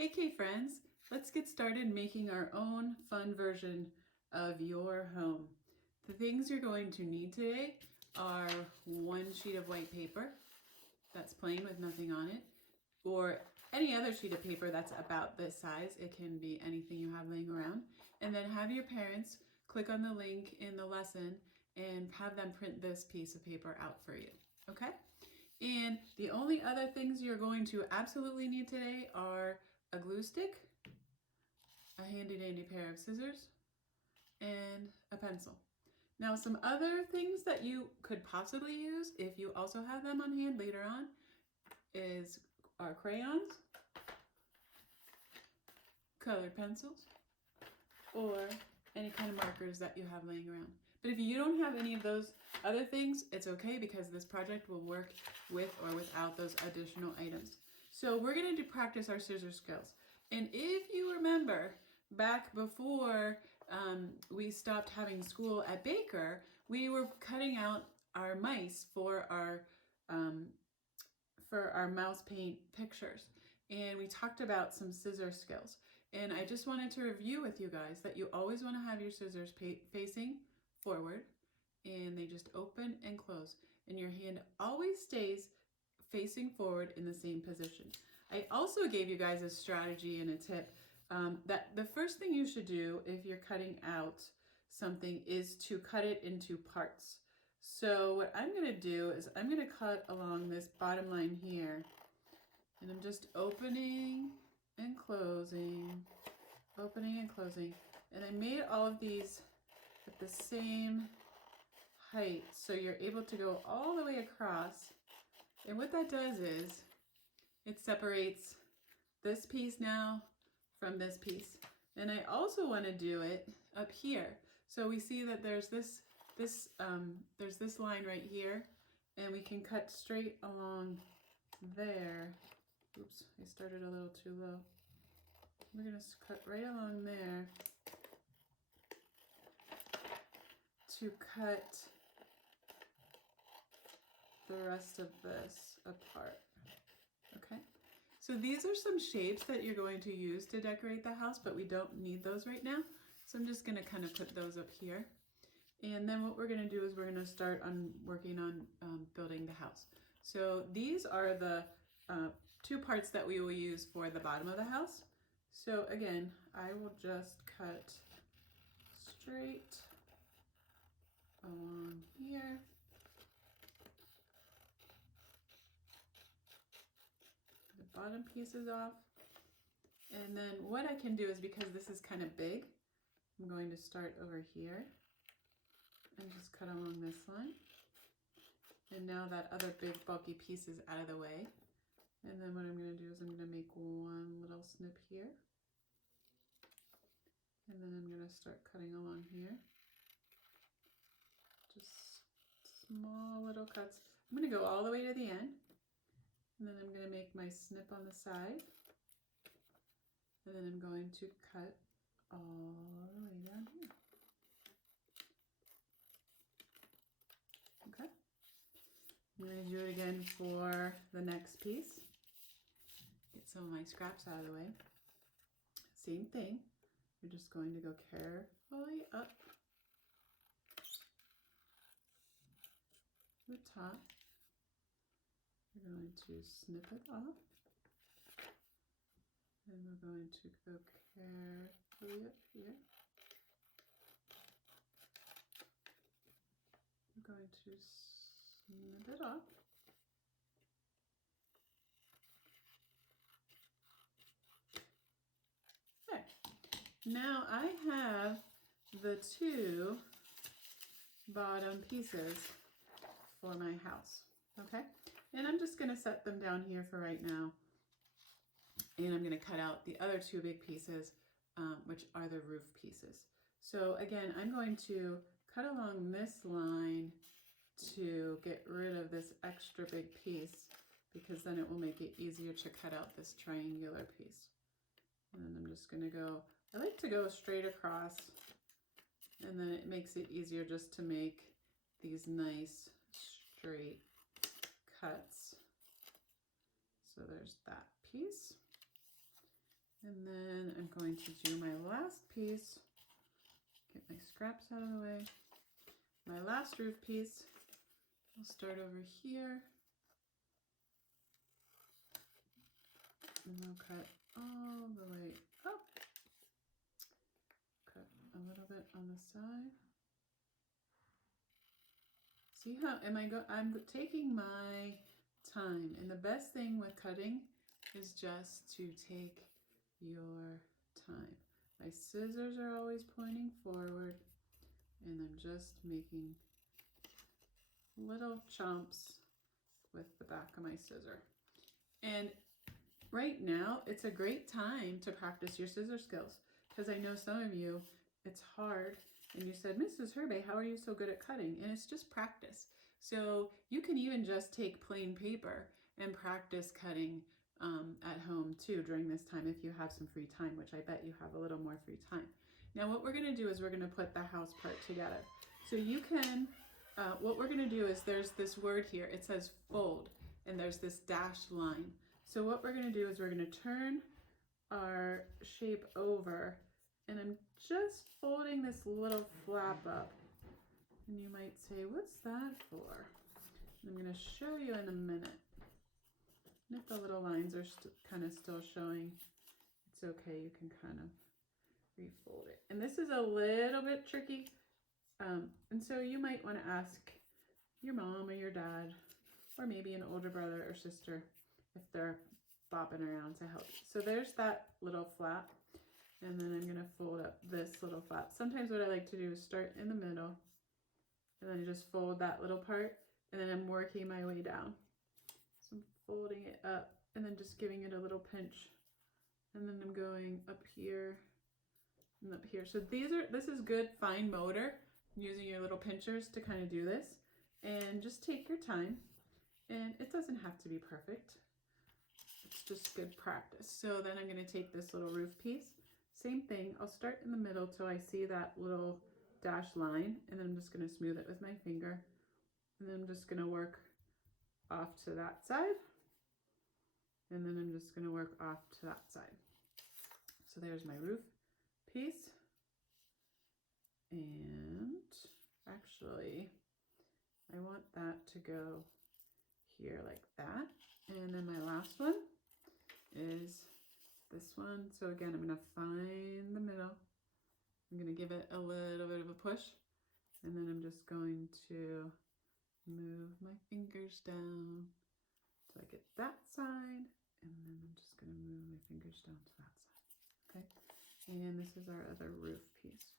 Hey K friends, let's get started making our own fun version of your home. The things you're going to need today are one sheet of white paper that's plain with nothing on it, or any other sheet of paper that's about this size. It can be anything you have laying around. And then have your parents click on the link in the lesson and have them print this piece of paper out for you, okay? And the only other things you're going to absolutely need today are a glue stick, a handy dandy pair of scissors, and a pencil. Now, some other things that you could possibly use, if you also have them on hand later on, is our crayons, colored pencils, or any kind of markers that you have laying around. But if you don't have any of those other things, it's okay, because this project will work with or without those additional items. So we're going to practice our scissor skills. And if you remember, back before we stopped having school at Baker, we were cutting out our mice for our mouse paint pictures. And we talked about some scissor skills. And I just wanted to review with you guys that you always want to have your scissors facing forward, and they just open and close. And your hand always stays facing forward in the same position. I also gave you guys a strategy and a tip that the first thing you should do if you're cutting out something is to cut it into parts. So what I'm going to do is I'm going to cut along this bottom line here, and I'm just opening and closing, opening and closing. And I made all of these at the same height, so you're able to go all the way across. And what that does is it separates this piece now from this piece. And I also want to do it up here. So we see that there's this line right here, and we can cut straight along there. Oops, I started a little too low. We're going to cut right along there to cut the rest of this apart. Okay, so these are some shapes that you're going to use to decorate the house, but we don't need those right now. So I'm just going to kind of put those up here. And then what we're going to do is we're going to start on working on building the house. So these are the two parts that we will use for the bottom of the house. So again, I will just cut straight along here. The bottom pieces off. And then what I can do is, because this is kind of big, I'm going to start over here and just cut along this line. And now that other big bulky piece is out of the way. And then what I'm going to do is I'm going to make one little snip here. And then I'm going to start cutting along here. Just small little cuts. I'm going to go all the way to the end. And then I'm going to make my snip on the side. And then I'm going to cut all the way down here. Okay. I'm going to do it again for the next piece. Get some of my scraps out of the way. Same thing. We're just going to go carefully up the top. We're going to snip it off. And we're going to go carefully up here. We're going to snip it off. Okay. Now I have the two bottom pieces for my house. Okay. And I'm just going to set them down here for right now. And I'm going to cut out the other two big pieces, which are the roof pieces. So again, I'm going to cut along this line to get rid of this extra big piece, because then it will make it easier to cut out this triangular piece. And then I'm just going to go, I like to go straight across, and then it makes it easier just to make these nice straight cuts. So there's that piece. And then I'm going to do my last piece. Get my scraps out of the way. My last roof piece. I'll start over here. And I'll cut all the way up. Cut a little bit on the side. See how I'm taking my time, and the best thing with cutting is just to take your time. My scissors are always pointing forward, and I'm just making little chomps with the back of my scissor. And right now, it's a great time to practice your scissor skills, because I know some of you, it's hard, and you said, Mrs. Herbay, how are you so good at cutting? And it's just practice. So you can even just take plain paper and practice cutting at home too during this time if you have some free time, which I bet you have a little more free time. Now what we're going to do is we're going to put the house part together. So you can, what we're going to do is there's this word here, it says fold, and there's this dashed line. So what we're going to do is we're going to turn our shape over, and I'm just folding this little flap up. And you might say, what's that for? I'm going to show you in a minute. And if the little lines are kind of still showing, it's okay. You can kind of refold it. And this is a little bit tricky. And so you might want to ask your mom or your dad, or maybe an older brother or sister, if they're bopping around to help you. So there's that little flap. And then I'm going to fold up this little flap. Sometimes what I like to do is start in the middle, and then just fold that little part, and then I'm working my way down. So I'm folding it up, and then just giving it a little pinch. And then I'm going up here and up here. So this is good fine motor, using your little pinchers to kind of do this. And just take your time, and it doesn't have to be perfect. It's just good practice. So then I'm going to take this little roof piece. Same thing, I'll start in the middle till I see that little dashed line, and then I'm just going to smooth it with my finger, and then I'm just going to work off to that side, and then I'm just going to work off to that side. So there's my roof piece, and actually I want that to go here like that. And then my last one is this one. So again, I'm going to find the middle. I'm going to give it a little bit of a push, and then I'm just going to move my fingers down till I get that side, and then I'm just going to move my fingers down to that side. Okay, and this is our other roof piece.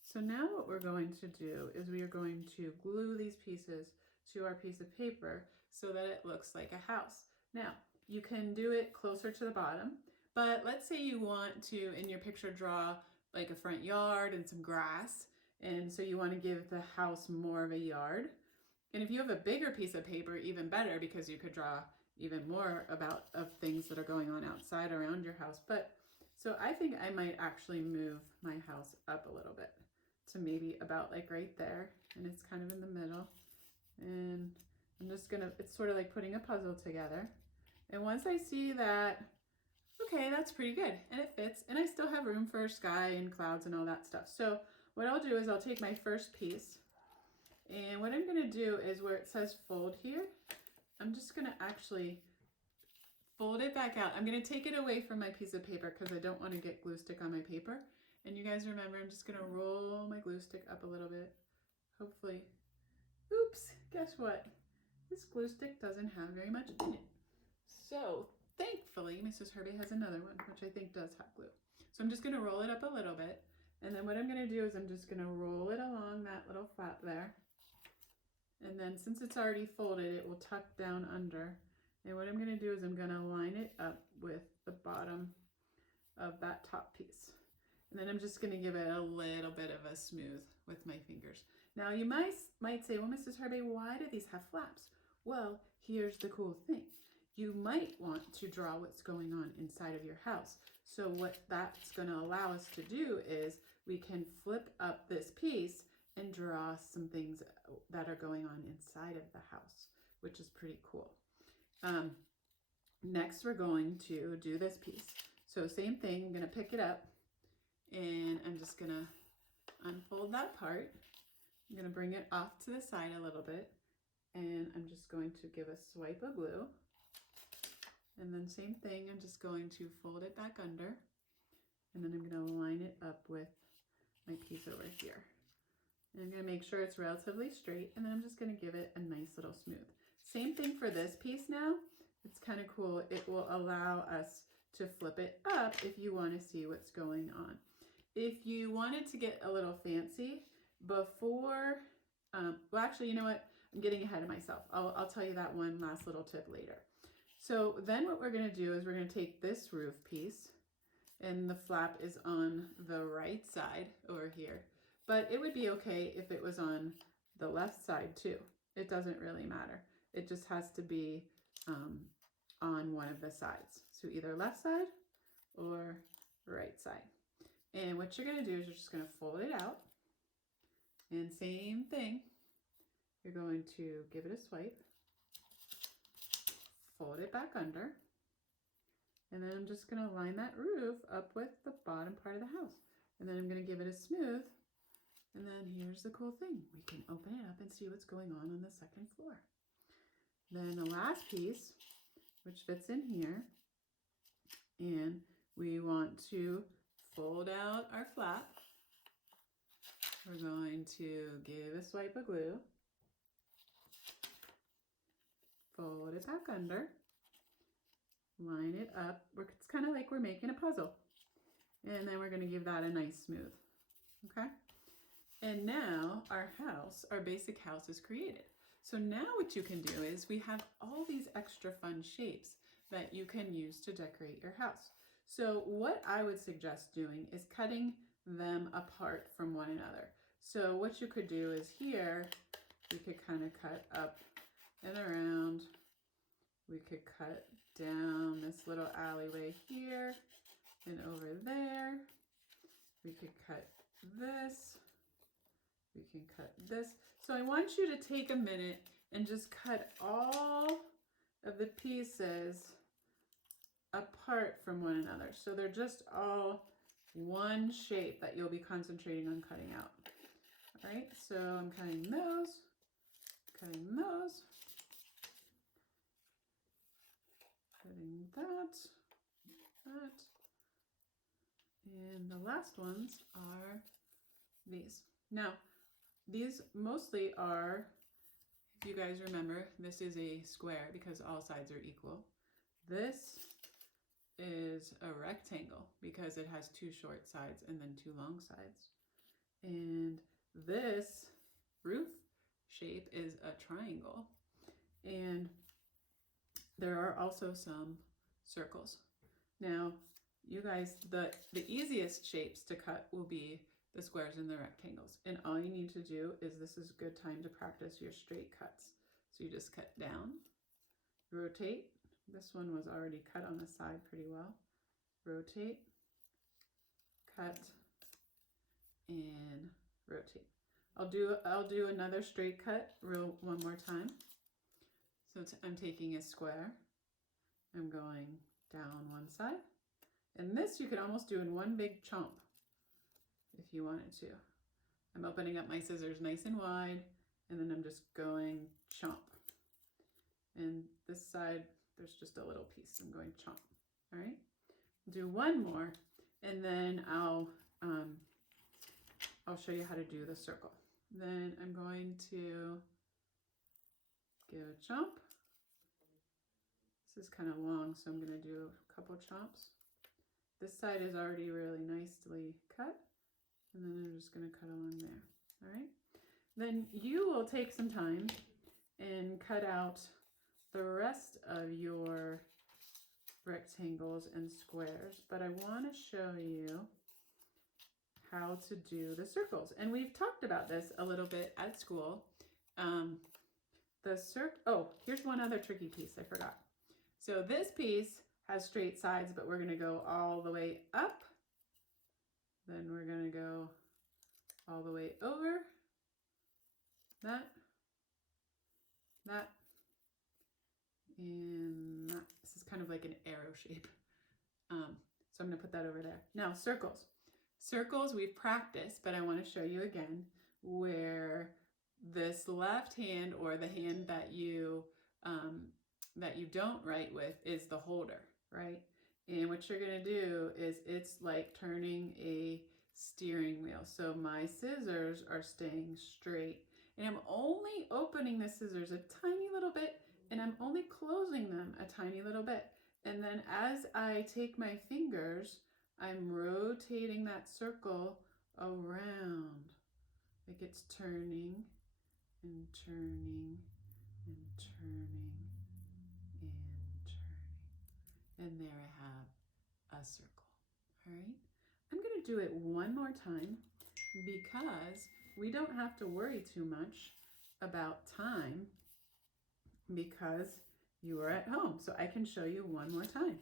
So now what we're going to do is we are going to glue these pieces to our piece of paper so that it looks like a house. Now, you can do it closer to the bottom, but let's say you want to, in your picture, draw like a front yard and some grass, and so you want to give the house more of a yard. And if you have a bigger piece of paper, even better, because you could draw even more of things that are going on outside around your house. But so I think I might actually move my house up a little bit to maybe about like right there, and it's kind of in the middle. And I'm just gonna, it's sort of like putting a puzzle together. And once I see that, okay, that's pretty good, and it fits, and I still have room for sky and clouds and all that stuff. So what I'll do is I'll take my first piece, and what I'm gonna do is where it says fold here, I'm just gonna actually fold it back out. I'm gonna take it away from my piece of paper because I don't want to get glue stick on my paper. And you guys remember, I'm just gonna roll my glue stick up a little bit. Hopefully, oops, guess what? This glue stick doesn't have very much in it. So thankfully, Mrs. Herbay has another one, which I think does have glue. So I'm just gonna roll it up a little bit. And then what I'm gonna do is I'm just gonna roll it along that little flap there. And then since it's already folded, it will tuck down under. And what I'm gonna do is I'm gonna line it up with the bottom of that top piece. And then I'm just gonna give it a little bit of a smooth with my fingers. Now you might say, well, Mrs. Herbay, why do these have flaps? Well, here's the cool thing. You might want to draw what's going on inside of your house. So what that's gonna allow us to do is we can flip up this piece and draw some things that are going on inside of the house, which is pretty cool. Next, we're going to do this piece. So same thing, I'm gonna pick it up and I'm just gonna unfold that part. I'm gonna bring it off to the side a little bit and I'm just going to give a swipe of glue. And then same thing, I'm just going to fold it back under and then I'm gonna line it up with my piece over here. And I'm gonna make sure it's relatively straight and then I'm just gonna give it a nice little smooth. Same thing for this piece now. It's kind of cool. It will allow us to flip it up if you want to see what's going on. If you wanted to get a little fancy before, well actually, you know what? I'm getting ahead of myself. I'll tell you that one last little tip later. So then what we're going to do is we're going to take this roof piece and the flap is on the right side over here, but it would be okay if it was on the left side too. It doesn't really matter. It just has to be on one of the sides. So either left side or right side. And what you're going to do is you're just going to fold it out. And same thing, you're going to give it a swipe, fold it back under, and then I'm just going to line that roof up with the bottom part of the house. And then I'm going to give it a smooth. And then here's the cool thing. We can open it up and see what's going on the second floor. Then the last piece, which fits in here, and we want to fold out our flap. We're going to give a swipe of glue, fold it back under, line it up. It's kind of like we're making a puzzle. And then we're going to give that a nice smooth. Okay? And now our house, our basic house is created. So now what you can do is we have all these extra fun shapes that you can use to decorate your house. So what I would suggest doing is cutting them apart from one another. So what you could do is here, we could kind of cut up and around. We could cut down this little alleyway here and over there. We could cut this. We can cut this. So I want you to take a minute and just cut all of the pieces apart from one another. So they're just all one shape that you'll be concentrating on cutting out. All right, so I'm cutting those, cutting those, cutting that, and the last ones are these. Now, these mostly are, if you guys remember, this is a square because all sides are equal. This is a rectangle because it has two short sides and then two long sides. And this roof shape is a triangle. And there are also some circles. Now, you guys, the easiest shapes to cut will be the squares and the rectangles. And all you need to do is, this is a good time to practice your straight cuts. So you just cut down, rotate. This one was already cut on the side pretty well. Rotate, cut, and rotate. I'll do another straight cut one more time. So I'm taking a square. I'm going down one side. And this you could almost do in one big chomp if you wanted to. I'm opening up my scissors nice and wide, and then I'm just going chomp. And this side, there's just a little piece. I'm going chomp. All right. Do one more, and then I'll show you how to do the circle. Then I'm going to give a chomp. This is kind of long, so I'm going to do a couple chomps. This side is already really nicely cut, and then I'm just going to cut along there. All right. Then you will take some time and cut out the rest of your rectangles and squares, but I want to show you how to do the circles. And we've talked about this a little bit at school. Oh, here's one other tricky piece I forgot. So this piece has straight sides, but we're going to go all the way up. Then we're going to go all the way over. That, and that. This is kind of like an arrow shape. So I'm going to put that over there. Now, circles. Circles we've practiced, but I want to show you again where this left hand, or the hand that you don't write with, is the holder, right? And what you're going to do is, it's like turning a steering wheel. So my scissors are staying straight, and I'm only opening the scissors a tiny little bit, and I'm only closing them a tiny little bit. And then as I take my fingers, I'm rotating that circle around. Like it's turning and turning and turning and turning. And there I have a circle. All right. I'm going to do it one more time because we don't have to worry too much about time, because you are at home. So I can show you one more time.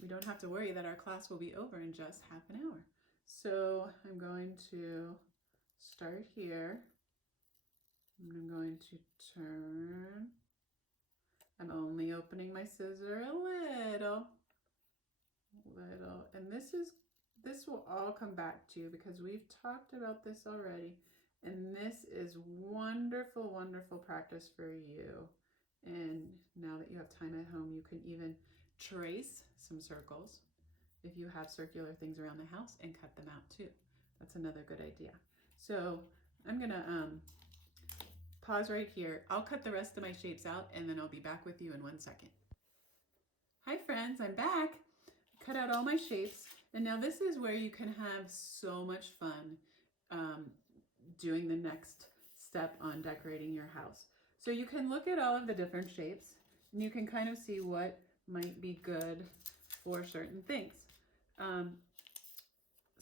We don't have to worry that our class will be over in just half an hour. So I'm going to start here. I'm going to turn. I'm only opening my scissor a little. And this will all come back to you because we've talked about this already. And this is wonderful, wonderful practice for you. And now that you have time at home, you can even trace some circles if you have circular things around the house, and cut them out too. That's another good idea. So I'm gonna pause right here. I'll cut the rest of my shapes out, and then I'll be back with you in 1 second. Hi friends, I'm back. Cut out all my shapes, and now this is where you can have so much fun doing the next step on decorating your house. So you can look at all of the different shapes, and you can kind of see what might be good for certain things.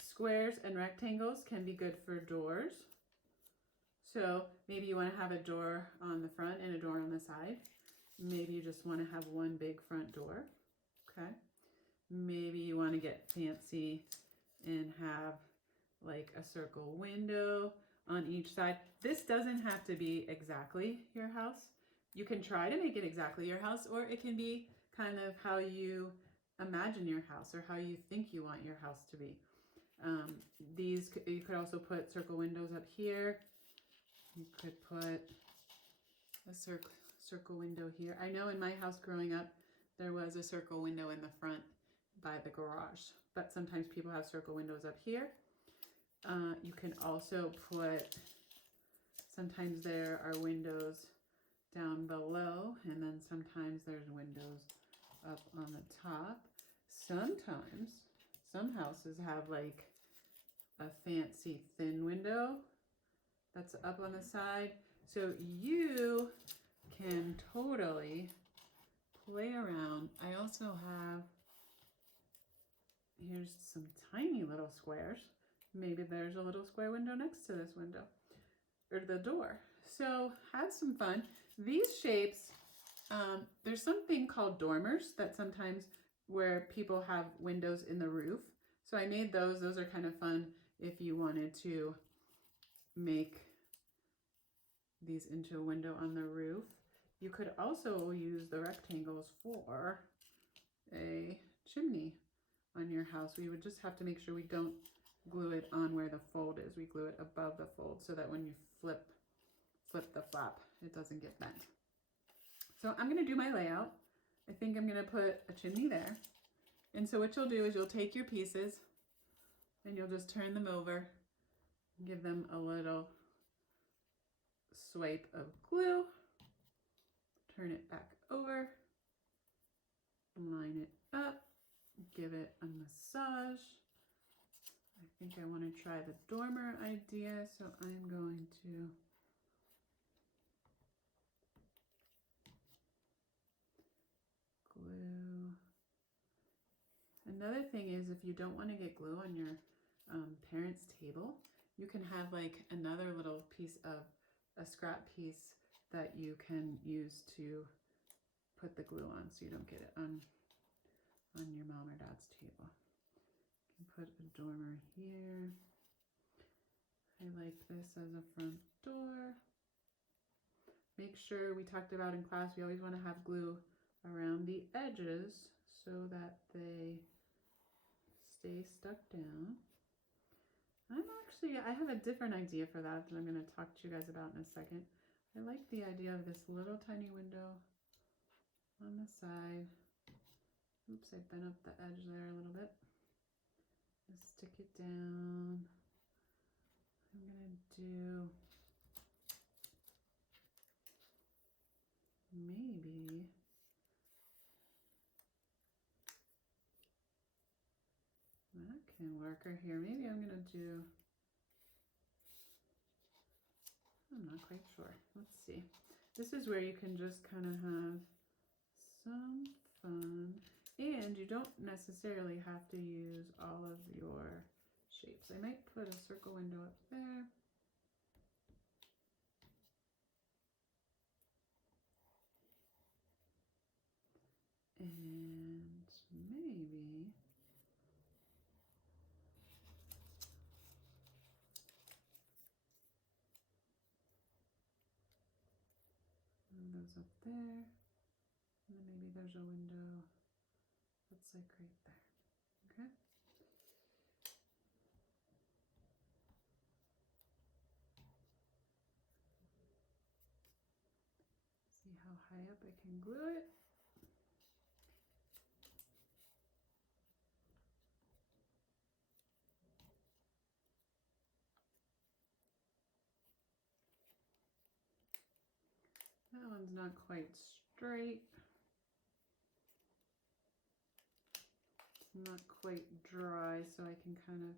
Squares and rectangles can be good for doors. So maybe you want to have a door on the front and a door on the side. Maybe you just want to have one big front door. Okay. Maybe you want to get fancy and have like a circle window on each side. This doesn't have to be exactly your house. You can try to make it exactly your house, or it can be kind of how you imagine your house or how you think you want your house to be. You could also put circle windows up here. You could put a circle window here. I know in my house growing up, there was a circle window in the front by the garage, but sometimes people have circle windows up here. You can also put, sometimes there are windows down below, and then sometimes there's windows up on the top. Sometimes some houses have like a fancy thin window that's up on the side. So you can totally play around. I also have, here's some tiny little squares. Maybe there's a little square window next to this window or the door. So have some fun. These shapes, there's something called dormers that sometimes where people have windows in the roof. So I made those. Those are kind of fun if you wanted to make these into a window on the roof. You could also use the rectangles for a chimney on your house. We would just have to make sure we don't glue it on where the fold is. We glue it above the fold so that when you flip the flap, it doesn't get bent. So I'm going to do my layout. I think I'm going to put a chimney there. And so what you'll do is you'll take your pieces and you'll just turn them over, give them a little swipe of glue, turn it back over, line it up, give it a massage. I think I want to try the dormer idea, so I'm going to glue. Another thing is, if you don't want to get glue on your parents' table, you can have like another little piece of a scrap piece that you can use to put the glue on so you don't get it on your mom or dad's table. You can put a dormer here. I like this as a front door. Make sure, we talked about in class, we always want to have glue around the edges so that they stay stuck down. I have a different idea for that I'm going to talk to you guys about in a second. I like the idea of this little tiny window on the side. Oops, I bent up the edge there a little bit. Just stick it down. I'm going to do maybe that can work. Or here, maybe I'm going to do, I'm not quite sure. Let's see. This is where you can just kind of have some fun, and you don't necessarily have to use all of your shapes. I might put a circle window up there. And maybe those up there, and then maybe there's a window that's like right there. Okay. See how high up I can glue it. That one's not quite straight. It's not quite dry, so I can kind of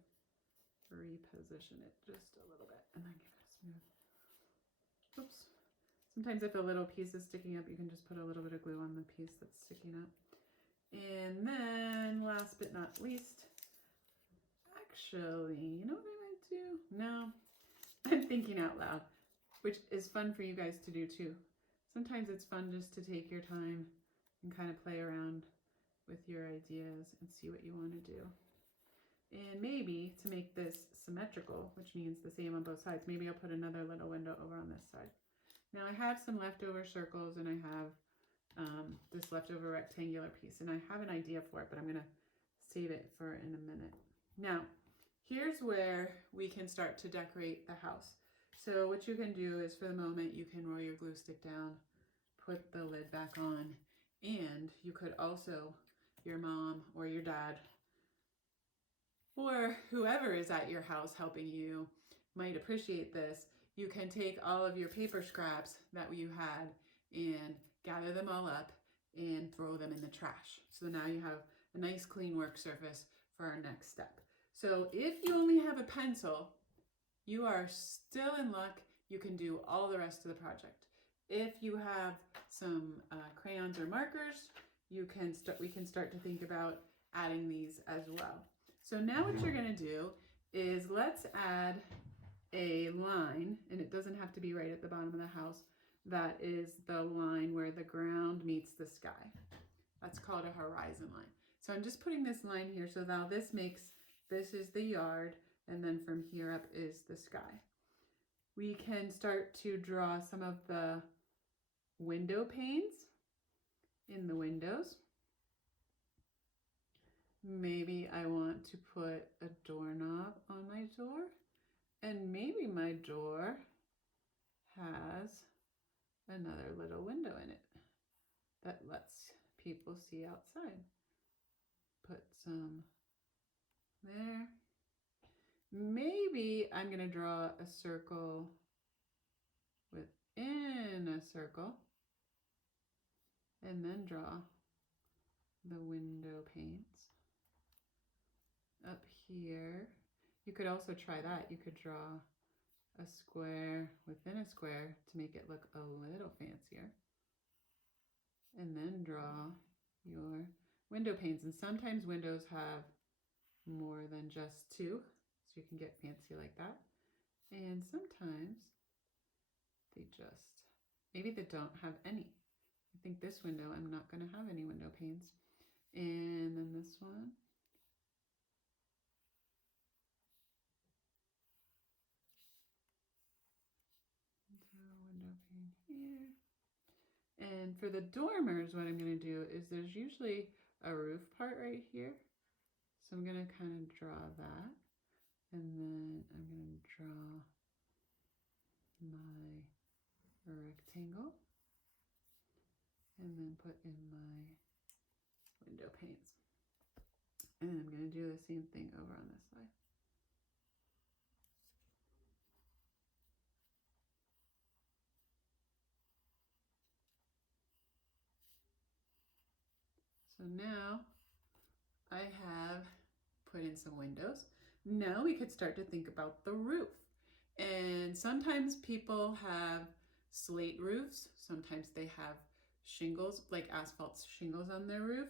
reposition it just a little bit and then give it a smooth. Oops. Sometimes if a little piece is sticking up, you can just put a little bit of glue on the piece that's sticking up. And then last but not least, actually, you know what I might do? No, I'm thinking out loud, which is fun for you guys to do too. Sometimes it's fun just to take your time and kind of play around with your ideas and see what you want to do. And maybe to make this symmetrical, which means the same on both sides, maybe I'll put another little window over on this side. Now I have some leftover circles and I have this leftover rectangular piece, and I have an idea for it, but I'm going to save it for in a minute. Now, here's where we can start to decorate the house. So what you can do is, for the moment, you can roll your glue stick down, put the lid back on, and you could also, your mom or your dad or whoever is at your house helping you might appreciate this. You can take all of your paper scraps that you had and gather them all up and throw them in the trash. So now you have a nice clean work surface for our next step. So if you only have a pencil, you are still in luck. You can do all the rest of the project. If you have some crayons or markers, we can start to think about adding these as well. So now what you're going to do is let's add a line, and it doesn't have to be right at the bottom of the house. That is the line where the ground meets the sky. That's called a horizon line. So I'm just putting this line here. So now this is the yard, and then from here up is the sky. We can start to draw some of the window panes in the windows. Maybe I want to put a doorknob on my door, and maybe my door has another little window in it that lets people see outside. Put some there. Maybe I'm going to draw a circle within a circle and then draw the window panes up here. You could also try that. You could draw a square within a square to make it look a little fancier, and then draw your window panes. And sometimes windows have more than just two, so you can get fancy like that. And sometimes maybe they don't have any. I think this window, I'm not going to have any window panes. And then this one. Window pane here. And for the dormers, what I'm going to do is there's usually a roof part right here. So I'm going to kind of draw that, and then I'm going to draw my rectangle, and then put in my window panes. And I'm going to do the same thing over on this side. So now I have put in some windows. Now we could start to think about the roof. And sometimes people have slate roofs. Sometimes they have shingles, like asphalt shingles on their roof.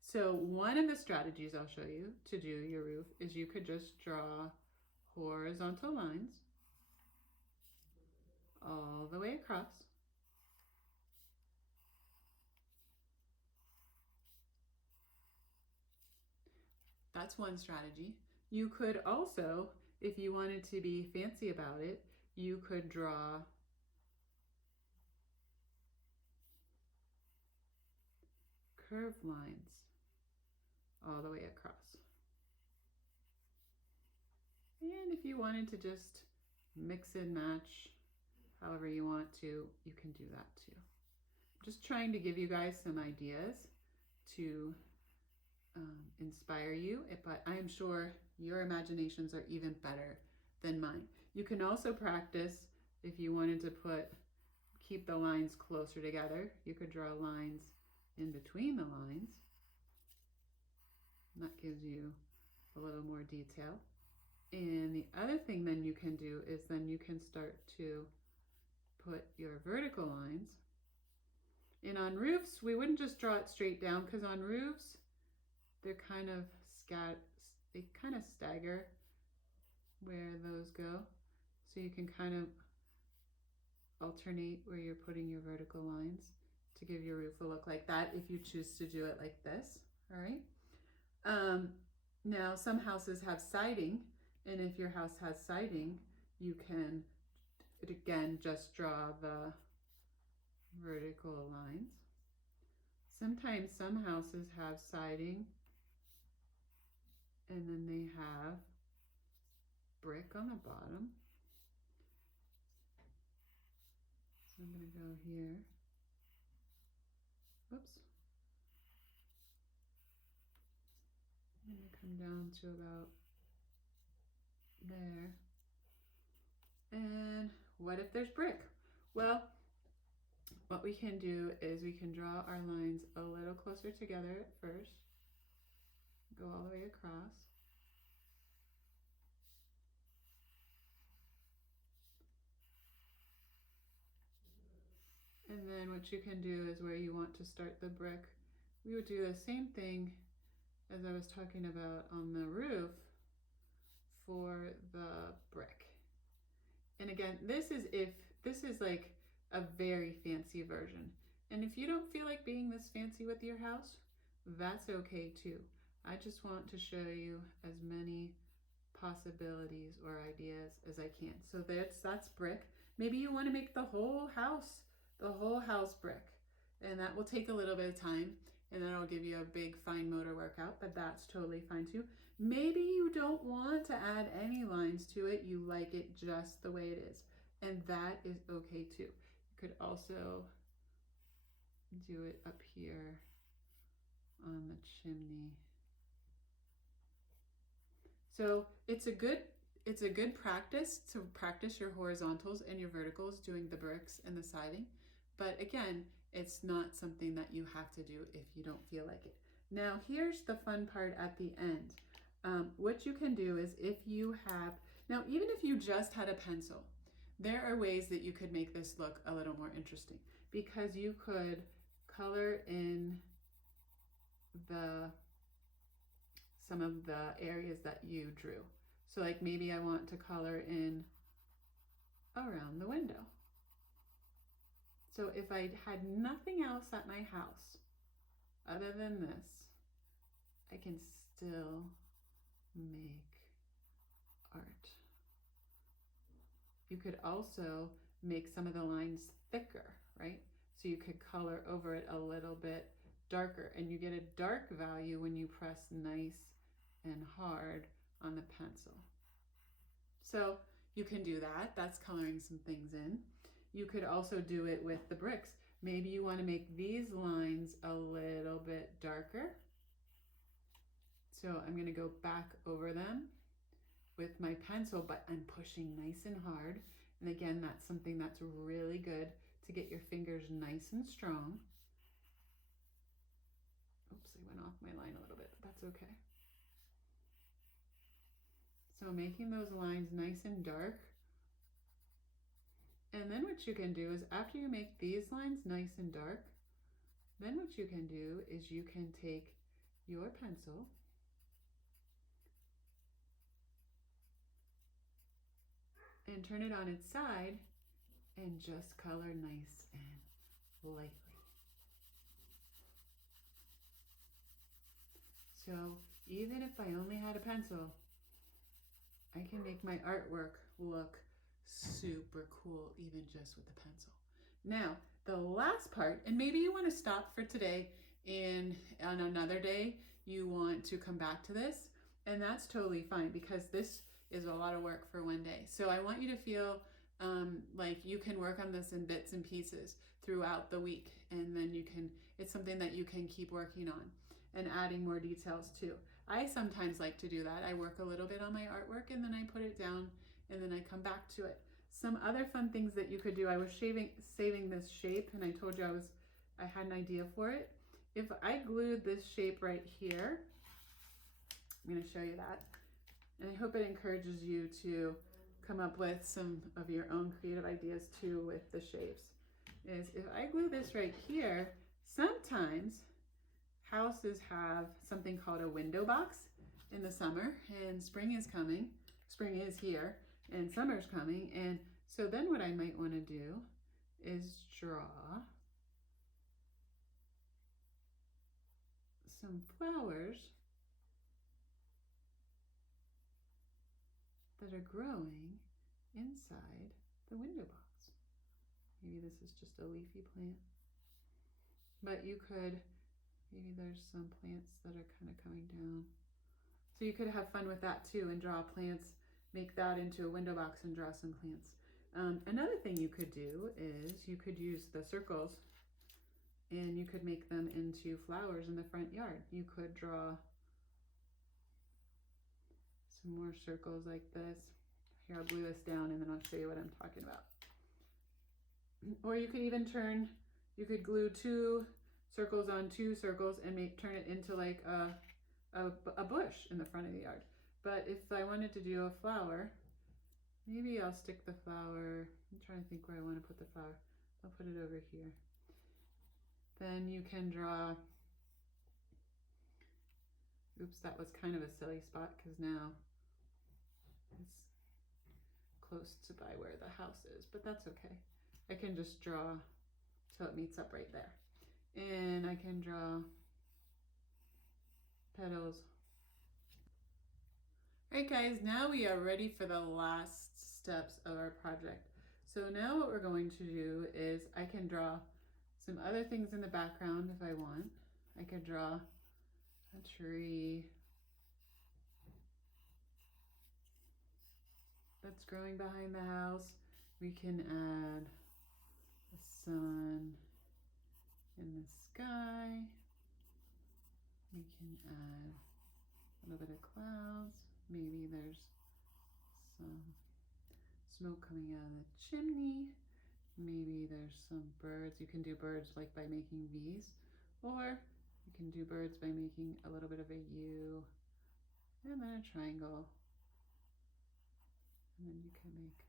So one of the strategies I'll show you to do your roof is you could just draw horizontal lines all the way across. That's one strategy. You could also, if you wanted to be fancy about it, you could draw curved lines all the way across. And if you wanted to just mix and match however you want to, you can do that too. I'm just trying to give you guys some ideas to inspire you, but I am sure your imaginations are even better than mine. You can also practice if you wanted to keep the lines closer together. You could draw lines in between the lines. And that gives you a little more detail. And the other thing then you can do is then you can start to put your vertical lines. And on roofs, we wouldn't just draw it straight down, because on roofs, they're kind of they kind of stagger where those go. So you can kind of alternate where you're putting your vertical lines to give your roof a look like that if you choose to do it like this. All right. Now some houses have siding, and if your house has siding, you can again just draw the vertical lines. Sometimes some houses have siding and then they have brick on the bottom. So I'm going to go here. Whoops. I'm going to come down to about there. And what if there's brick? Well, what we can do is we can draw our lines a little closer together at first. Go all the way across. And then what you can do is where you want to start the brick, we would do the same thing as I was talking about on the roof for the brick. And again, this is like a very fancy version. And if you don't feel like being this fancy with your house, that's okay too. I just want to show you as many possibilities or ideas as I can. So that's brick. Maybe you want to make the whole house brick, and that will take a little bit of time, and then I'll give you a big fine motor workout, but that's totally fine too. Maybe you don't want to add any lines to it. You like it just the way it is, and that is okay too. You could also do it up here on the chimney. So it's a good practice to practice your horizontals and your verticals doing the bricks and the siding. But again, it's not something that you have to do if you don't feel like it. Now here's the fun part at the end. What you can do is even if you just had a pencil, there are ways that you could make this look a little more interesting, because you could color in some of the areas that you drew. So like maybe I want to color in around the window. So if I had nothing else at my house other than this, I can still make art. You could also make some of the lines thicker, right? So you could color over it a little bit darker, and you get a dark value when you press nice and hard on the pencil. So you can do that. That's coloring some things in. You could also do it with the bricks. Maybe you want to make these lines a little bit darker. So I'm going to go back over them with my pencil, but I'm pushing nice and hard. And again, that's something that's really good to get your fingers nice and strong. Oops, I went off my line a little bit, but that's okay. So making those lines nice and dark. And then what you can do is after you make these lines nice and dark, then what you can do is you can take your pencil and turn it on its side and just color nice and lightly. So even if I only had a pencil, I can make my artwork look super cool even just with a pencil. Now, the last part, and maybe you want to stop for today and on another day you want to come back to this, and that's totally fine because this is a lot of work for one day. So I want you to feel like you can work on this in bits and pieces throughout the week, and then it's something that you can keep working on and adding more details to. I sometimes like to do that. I work a little bit on my artwork and then I put it down and then I come back to it. Some other fun things that you could do, I was saving this shape, and I told you I had an idea for it. If I glued this shape right here, I'm going to show you that, and I hope it encourages you to come up with some of your own creative ideas too with the shapes. Is if I glue this right here, sometimes houses have something called a window box in the summer, and spring is coming. Spring is here and summer's coming, and so then what I might want to do is draw some flowers that are growing inside the window box. Maybe this is just a leafy plant, but you could, maybe there's some plants that are kind of coming down. So you could have fun with that too and draw plants, make that into a window box and draw some plants. Another thing you could do is you could use the circles and you could make them into flowers in the front yard. You could draw some more circles like this. Here, I'll glue this down and then I'll show you what I'm talking about. Or you could even you could glue 2 circles on 2 circles and turn it into like a bush in the front of the yard. But if I wanted to do a flower, maybe I'll stick the flower, I'm trying to think where I want to put the flower. I'll put it over here. Then you can draw, oops, that was kind of a silly spot because now it's close to by where the house is, but that's okay. I can just draw so it meets up right there. And I can draw petals. All right guys, now we are ready for the last steps of our project. So now what we're going to do is I can draw some other things in the background if I want. I could draw a tree that's growing behind the house. We can add the sun in the sky. We can add a little bit of clouds. Maybe there's some smoke coming out of the chimney. Maybe there's some birds. You can do birds like by making V's, or you can do birds by making a little bit of a U and then a triangle. And then you can make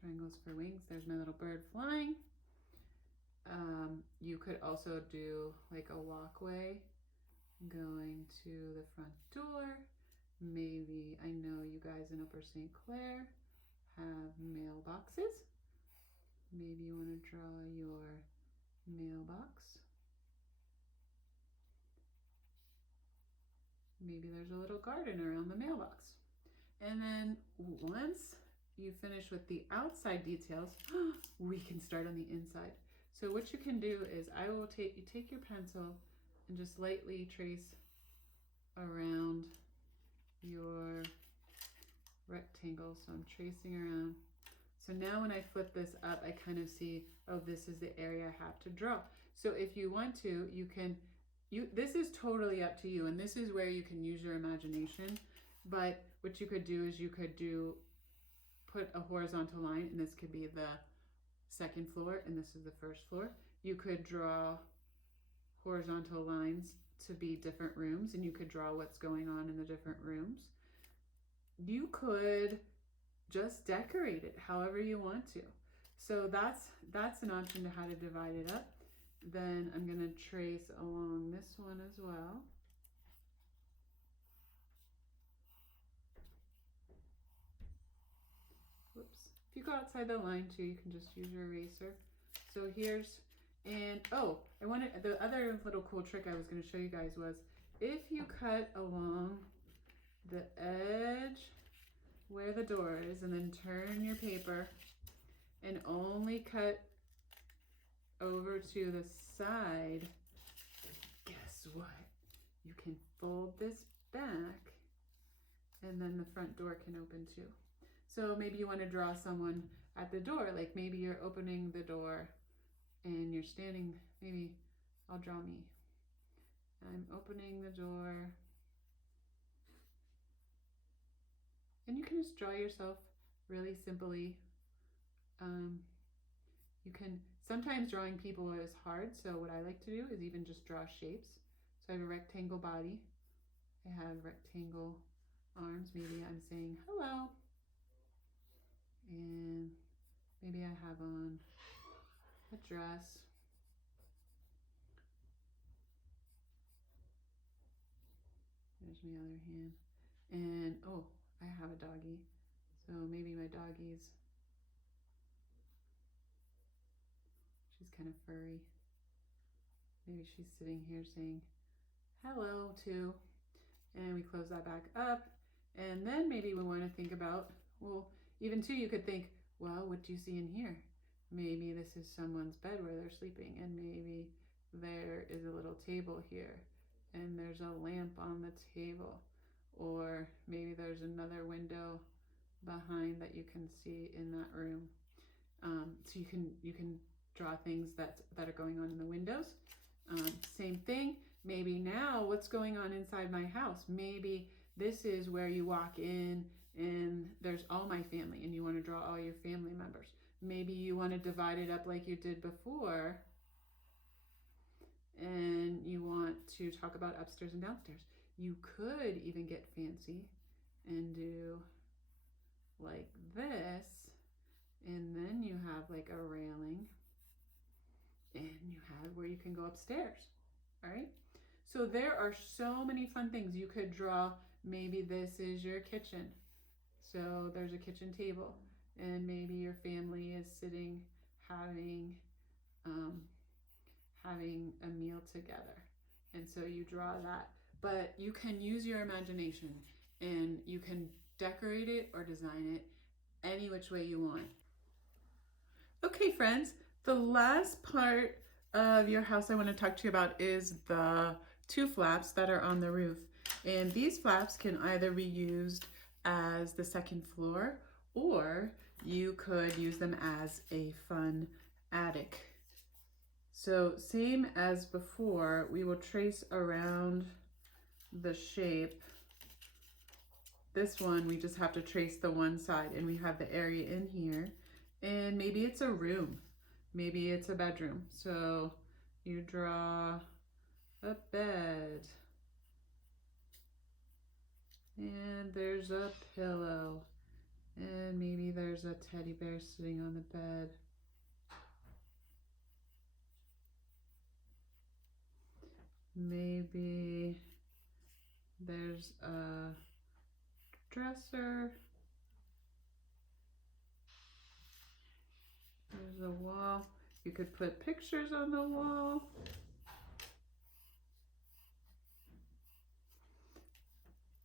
triangles for wings. There's my little bird flying. You could also do like a walkway going to the front door. Maybe, I know you guys in Upper St. Clair have mailboxes. Maybe you want to draw your mailbox. Maybe there's a little garden around the mailbox. And then once you finish with the outside details, we can start on the inside. So what you can do is you take your pencil and just lightly trace around your rectangle. So I'm tracing around. So now when I flip this up, I kind of see, oh, this is the area I have to draw. So if you want to, you can, this is totally up to you, and this is where you can use your imagination. But what you could do is you could put a horizontal line, and this could be the second floor, and this is the first floor. You could draw horizontal lines to be different rooms, and you could draw what's going on in the different rooms. You could just decorate it however you want to. So that's an option to how to divide it up. Then I'm going to trace along this one as well. Whoops. If you go outside the line too, you can just use your eraser. So here's, and oh, the other little cool trick I was going to show you guys was, if you cut along the edge where the door is and then turn your paper and only cut over to the side, guess what? You can fold this back and then the front door can open too. So maybe you want to draw someone at the door, like maybe you're opening the door and you're standing, maybe I'll draw me. I'm opening the door. And you can just draw yourself really simply. You can, sometimes drawing people is hard, so what I like to do is even just draw shapes. So I have a rectangle body. I have rectangle arms. Maybe I'm saying hello. And maybe I have on a dress. There's my other hand. And oh, I have a doggy. So maybe my doggy's, she's kind of furry. Maybe she's sitting here saying hello too. And we close that back up. And then maybe we want to think about, well, even too, you could think, well, what do you see in here? Maybe this is someone's bed where they're sleeping, and maybe there is a little table here, and there's a lamp on the table, or maybe there's another window behind that you can see in that room. So you can draw things that are going on in the windows. Same thing. Maybe now, what's going on inside my house? Maybe this is where you walk in and there's all my family and you want to draw all your family members. Maybe you want to divide it up like you did before and you want to talk about upstairs and downstairs. You could even get fancy and do like this, and then you have like a railing and you have where you can go upstairs. All right, so there are so many fun things you could draw. Maybe this is your kitchen, so there's a kitchen table and maybe your family is sitting having a meal together, and so you draw that. But you can use your imagination and you can decorate it or design it any which way you want. Okay, friends, the last part of your house I want to talk to you about is the two flaps that are on the roof. And these flaps can either be used as the second floor, or you could use them as a fun attic. So same as before, we will trace around the shape. This one, we just have to trace the one side, and we have the area in here. And maybe it's a room. Maybe it's a bedroom. So you draw a bed. And there's a pillow. And maybe there's a teddy bear sitting on the bed. Maybe there's a dresser. There's a wall. You could put pictures on the wall.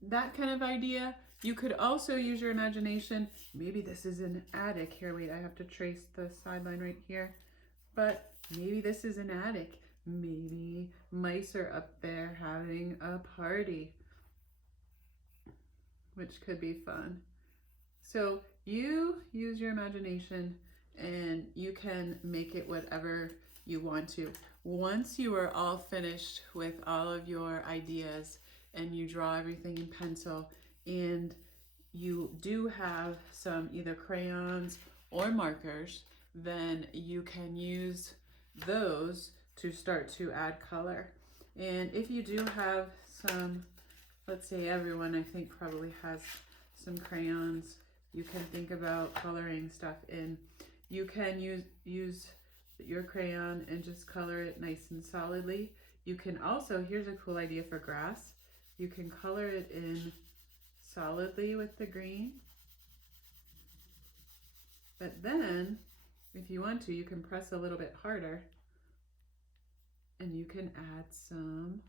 That kind of idea. You could also use your imagination. Maybe this is an attic. Here, wait, I have to trace the sideline right here. But Maybe this is an attic. Maybe mice are up there having a party, which could be fun. So you use your imagination and you can make it whatever you want to. Once you are all finished with all of your ideas and you draw everything in pencil and you do have some either crayons or markers, then you can use those to start to add color. And if you do have some, let's say everyone I think probably has some crayons, you can think about coloring stuff in. You can use your crayon and just color it nice and solidly. You can also, here's a cool idea for grass, you can color it in solidly with the green, but then if you want to, you can press a little bit harder and you can add some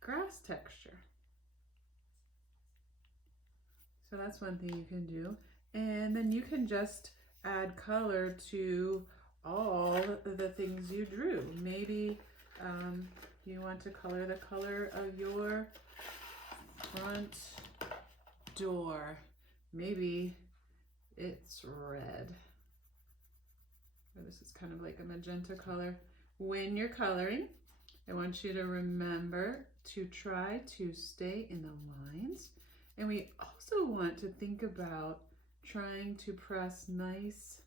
grass texture. So that's one thing you can do. And then you can just add color to all the things you drew. Maybe you want to color the color of your front door. Maybe it's red. Or this is kind of like a magenta color. When you're coloring, I want you to remember to try to stay in the lines. And we also want to think about trying to press nice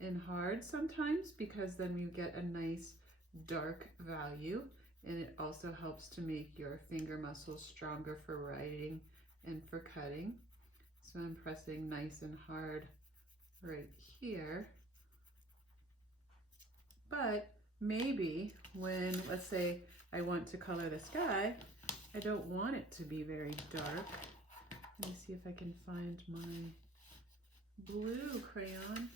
and hard sometimes, because then we get a nice dark value, and it also helps to make your finger muscles stronger for writing and for cutting. So I'm pressing nice and hard right here. But maybe when, let's say I want to color the sky, I don't want it to be very dark. Let me see if I can find my blue crayon.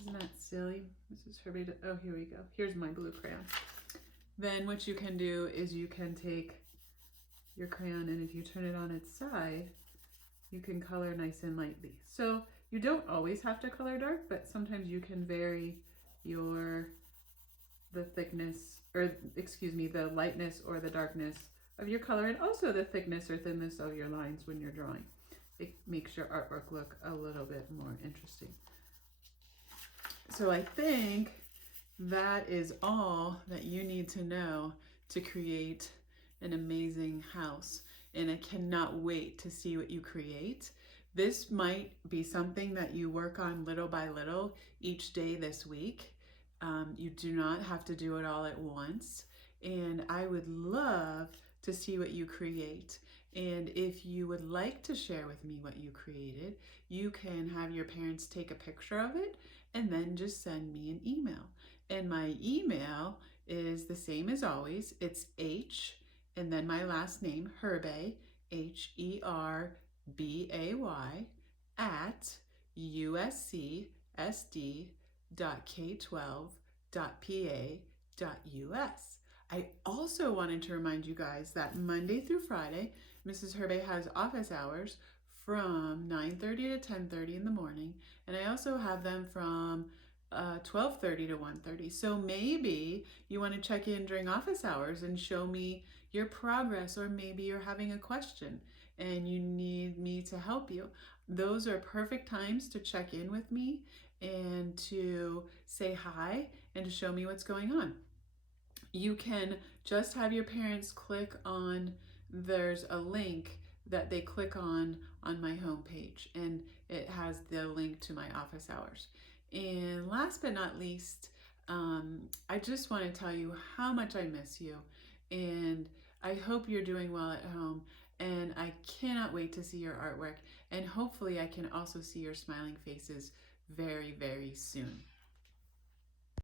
Isn't that silly? This is Herbay. Oh, here we go. Here's my blue crayon. Then what you can do is you can take your crayon, and if you turn it on its side, you can color nice and lightly. So you don't always have to color dark, but sometimes you can vary the thickness, or excuse me, the lightness or the darkness of your color, and also the thickness or thinness of your lines when you're drawing. It makes your artwork look a little bit more interesting. So I think that is all that you need to know to create an amazing house. And I cannot wait to see what you create. This might be something that you work on little by little each day this week. You do not have to do it all at once. And I would love to see what you create. And if you would like to share with me what you created, you can have your parents take a picture of it and then just send me an email. And my email is the same as always. It's H and then my last name, Herbay, Herbay, at uscsd.k12.pa.us. I also wanted to remind you guys that Monday through Friday, Mrs. Herbay has office hours from 9:30 to 10:30 in the morning, and I also have them from 12:30 to 1:30. So maybe you want to check in during office hours and show me your progress, or maybe you're having a question and you need me to help you. Those are perfect times to check in with me and to say hi and to show me what's going on. You can just have your parents click on, there's a link that they click on my homepage, and it has the link to my office hours. And last but not least, I just want to tell you how much I miss you, and I hope you're doing well at home, and I cannot wait to see your artwork, and hopefully I can also see your smiling faces very, very soon.